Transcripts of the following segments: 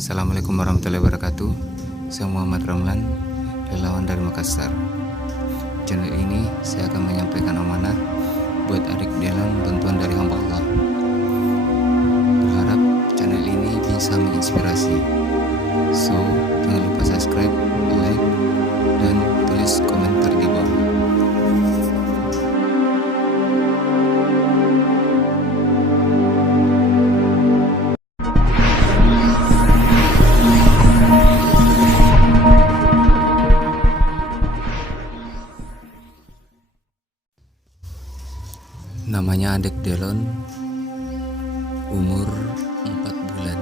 Assalamualaikum warahmatullahi wabarakatuh. Saya Muhammad Ramlan, relawan dari Makassar. Channel ini saya akan menyampaikan amanah buat adik Delan, bantuan dari hamba Allah. Berharap channel ini bisa menginspirasi. So, jangan lupa subscribe, like, dan tulis komentar di bawah. Namanya adik Delon, umur 4 bulan.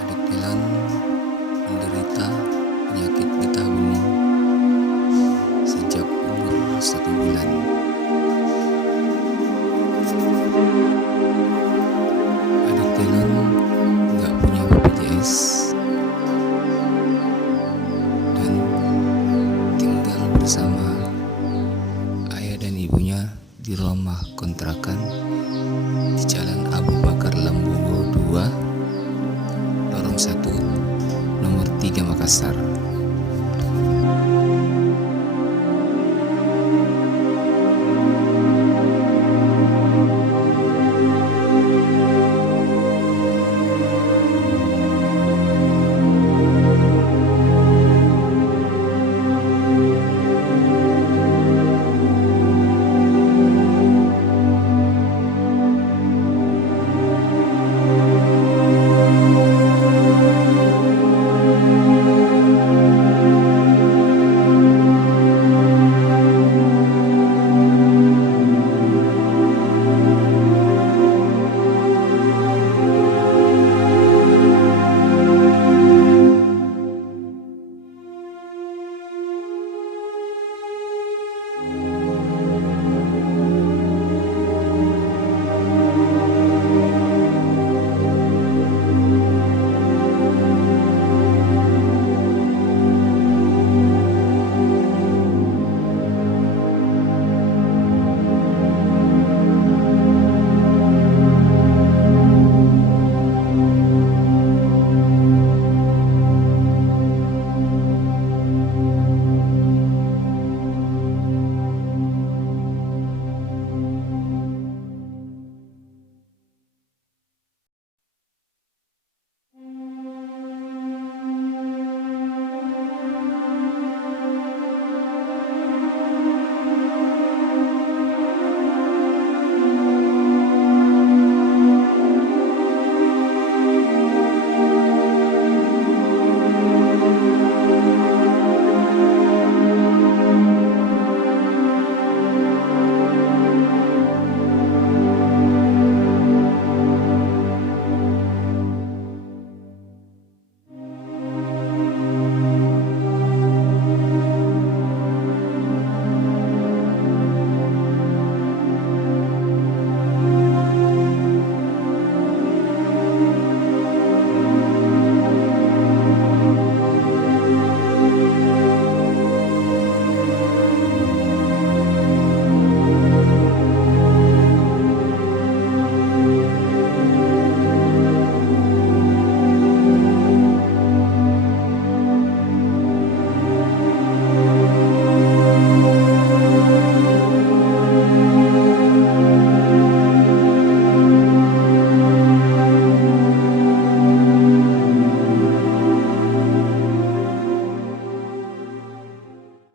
Adik Delon menderita penyakit getah bening sejak umur 1 bulan. Adik Delon nggak punya BPJS dan tinggal bersama ibunya di rumah kontrakan di Jalan Abu Bakar Lembogo 2, Lorong 1, nomor 3 Makassar.